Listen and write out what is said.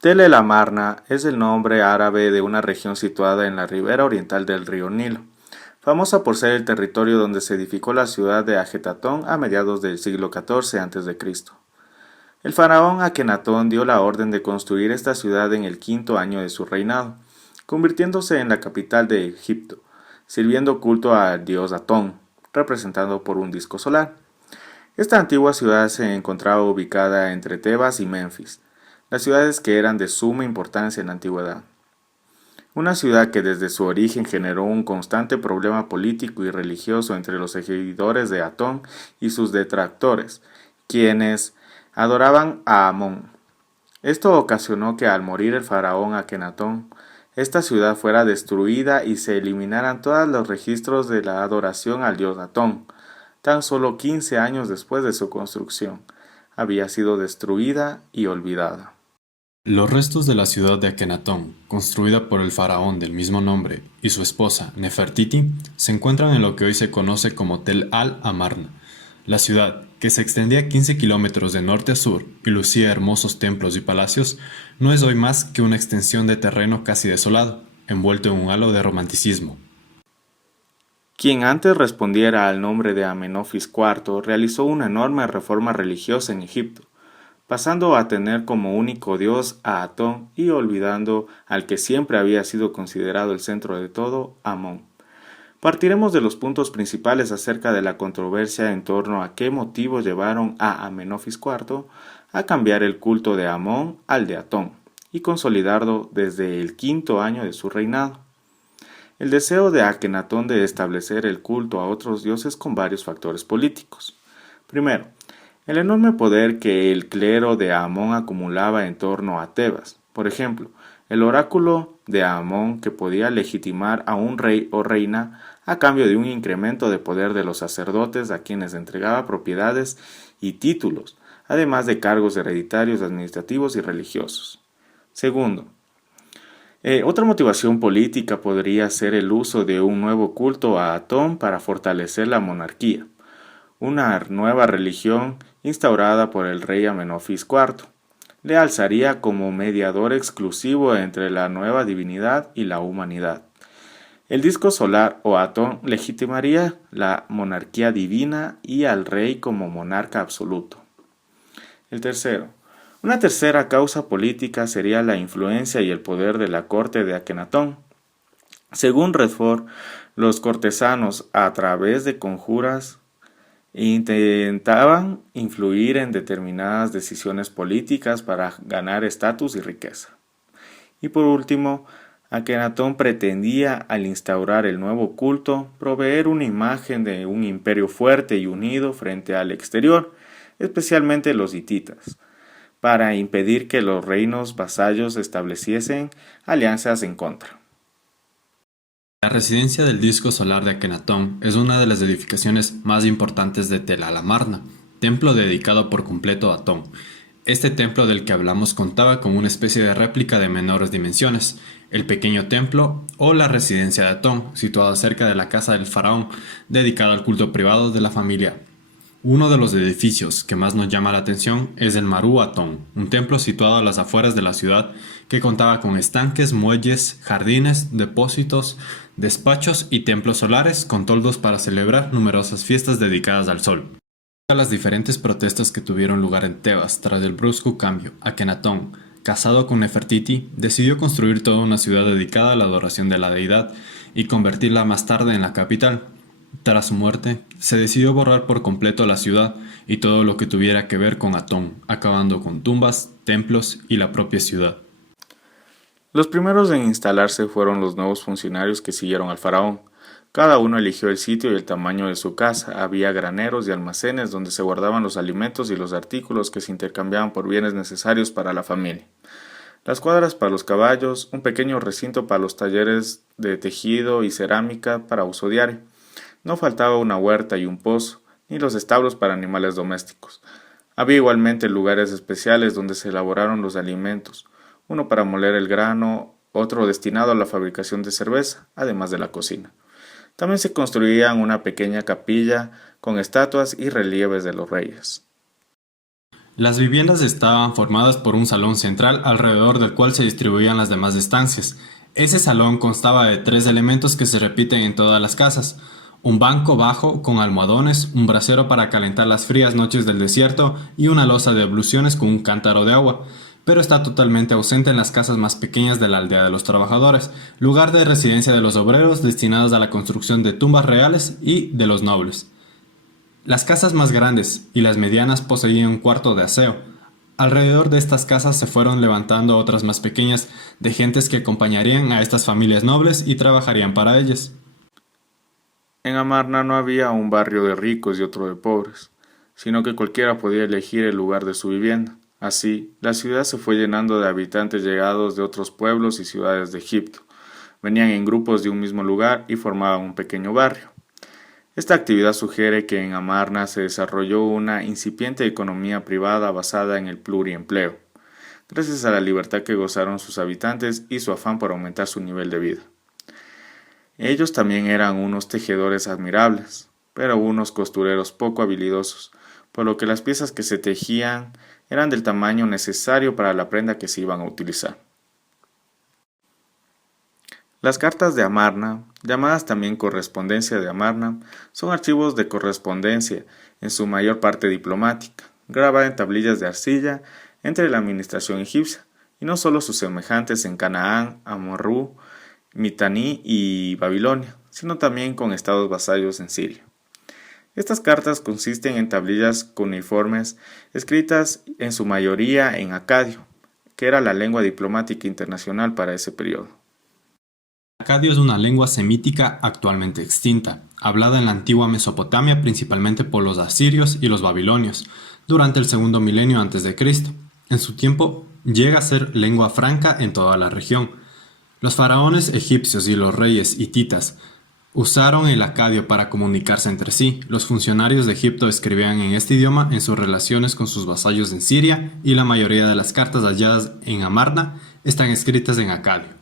Tel El Amarna es el nombre árabe de una región situada en la ribera oriental del río Nilo, famosa por ser el territorio donde se edificó la ciudad de Ajetatón a mediados del siglo XIV a.C. El faraón Akenatón dio la orden de construir esta ciudad en el quinto año de su reinado, convirtiéndose en la capital de Egipto, sirviendo culto al dios Atón, representado por un disco solar. Esta antigua ciudad se encontraba ubicada entre Tebas y Menfis, las ciudades que eran de suma importancia en la antigüedad. Una ciudad que desde su origen generó un constante problema político y religioso entre los seguidores de Atón y sus detractores, quienes adoraban a Amón. Esto ocasionó que al morir el faraón Akenatón, esta ciudad fuera destruida y se eliminaran todos los registros de la adoración al dios Atón. Tan solo 15 años después de su construcción, había sido destruida y olvidada. Los restos de la ciudad de Akenatón, construida por el faraón del mismo nombre y su esposa Nefertiti, se encuentran en lo que hoy se conoce como Tel al-Amarna. La ciudad, que se extendía 15 kilómetros de norte a sur y lucía hermosos templos y palacios, no es hoy más que una extensión de terreno casi desolado, envuelto en un halo de romanticismo. Quien antes respondiera al nombre de Amenofis IV realizó una enorme reforma religiosa en Egipto, pasando a tener como único dios a Atón y olvidando al que siempre había sido considerado el centro de todo, Amón. Partiremos de los puntos principales acerca de la controversia en torno a qué motivos llevaron a Amenofis IV a cambiar el culto de Amón al de Atón y consolidarlo desde el quinto año de su reinado. El deseo de Akenatón de establecer el culto a otros dioses con varios factores políticos. Primero, el enorme poder que el clero de Amón acumulaba en torno a Tebas. Por ejemplo, el oráculo de Amón que podía legitimar a un rey o reina a cambio de un incremento de poder de los sacerdotes a quienes entregaba propiedades y títulos, además de cargos hereditarios administrativos y religiosos. Segundo, otra motivación política podría ser el uso de un nuevo culto a Atón para fortalecer la monarquía, una nueva religión instaurada por el rey Amenofis IV. Le alzaría como mediador exclusivo entre la nueva divinidad y la humanidad. El disco solar o Atón legitimaría la monarquía divina y al rey como monarca absoluto. El tercero. Una tercera causa política sería la influencia y el poder de la corte de Akenatón. Según Redford, los cortesanos, a través de conjuras, intentaban influir en determinadas decisiones políticas para ganar estatus y riqueza. Y por último, Akenatón pretendía, al instaurar el nuevo culto, proveer una imagen de un imperio fuerte y unido frente al exterior, especialmente los hititas, para impedir que los reinos vasallos estableciesen alianzas en contra. La residencia del disco solar de Akenatón es una de las edificaciones más importantes de Tel al-Amarna, templo dedicado por completo a Atón. Este templo del que hablamos contaba con una especie de réplica de menores dimensiones, el pequeño templo o la residencia de Atón, situada cerca de la casa del faraón, dedicada al culto privado de la familia. Uno de los edificios que más nos llama la atención es el Maru Atón, un templo situado a las afueras de la ciudad que contaba con estanques, muelles, jardines, depósitos, despachos y templos solares con toldos para celebrar numerosas fiestas dedicadas al sol. A las diferentes protestas que tuvieron lugar en Tebas tras el brusco cambio, Akenatón, casado con Nefertiti, decidió construir toda una ciudad dedicada a la adoración de la deidad y convertirla más tarde en la capital. Tras su muerte, se decidió borrar por completo la ciudad y todo lo que tuviera que ver con Atón, acabando con tumbas, templos y la propia ciudad. Los primeros en instalarse fueron los nuevos funcionarios que siguieron al faraón. Cada uno eligió el sitio y el tamaño de su casa. Había graneros y almacenes donde se guardaban los alimentos y los artículos que se intercambiaban por bienes necesarios para la familia. Las cuadras para los caballos, un pequeño recinto para los talleres de tejido y cerámica para uso diario. No faltaba una huerta y un pozo, ni los establos para animales domésticos. Había igualmente lugares especiales donde se elaboraron los alimentos, uno para moler el grano, otro destinado a la fabricación de cerveza, además de la cocina. También se construían una pequeña capilla con estatuas y relieves de los reyes. Las viviendas estaban formadas por un salón central alrededor del cual se distribuían las demás estancias. Ese salón constaba de 3 elementos que se repiten en todas las casas: un banco bajo con almohadones, un brasero para calentar las frías noches del desierto y una loza de abluciones con un cántaro de agua, pero está totalmente ausente en las casas más pequeñas de la aldea de los trabajadores, lugar de residencia de los obreros destinados a la construcción de tumbas reales y de los nobles. Las casas más grandes y las medianas poseían un cuarto de aseo. Alrededor de estas casas se fueron levantando otras más pequeñas de gentes que acompañarían a estas familias nobles y trabajarían para ellas. En Amarna no había un barrio de ricos y otro de pobres, sino que cualquiera podía elegir el lugar de su vivienda. Así, la ciudad se fue llenando de habitantes llegados de otros pueblos y ciudades de Egipto. Venían en grupos de un mismo lugar y formaban un pequeño barrio. Esta actividad sugiere que en Amarna se desarrolló una incipiente economía privada basada en el pluriempleo, gracias a la libertad que gozaron sus habitantes y su afán por aumentar su nivel de vida. Ellos también eran unos tejedores admirables, pero unos costureros poco habilidosos, por lo que las piezas que se tejían eran del tamaño necesario para la prenda que se iban a utilizar. Las cartas de Amarna, llamadas también correspondencia de Amarna, son archivos de correspondencia, en su mayor parte diplomática, grabada en tablillas de arcilla entre la administración egipcia, y no solo sus semejantes en Canaán, Amorrú, Mitaní y Babilonia, sino también con estados vasallos en Siria. Estas cartas consisten en tablillas cuneiformes escritas en su mayoría en acadio, que era la lengua diplomática internacional para ese periodo. Acadio es una lengua semítica actualmente extinta, hablada en la antigua Mesopotamia principalmente por los asirios y los babilonios, durante el segundo milenio antes de Cristo. En su tiempo llega a ser lengua franca en toda la región. Los faraones egipcios y los reyes hititas usaron el acadio para comunicarse entre sí. Los funcionarios de Egipto escribían en este idioma en sus relaciones con sus vasallos en Siria, y la mayoría de las cartas halladas en Amarna están escritas en acadio.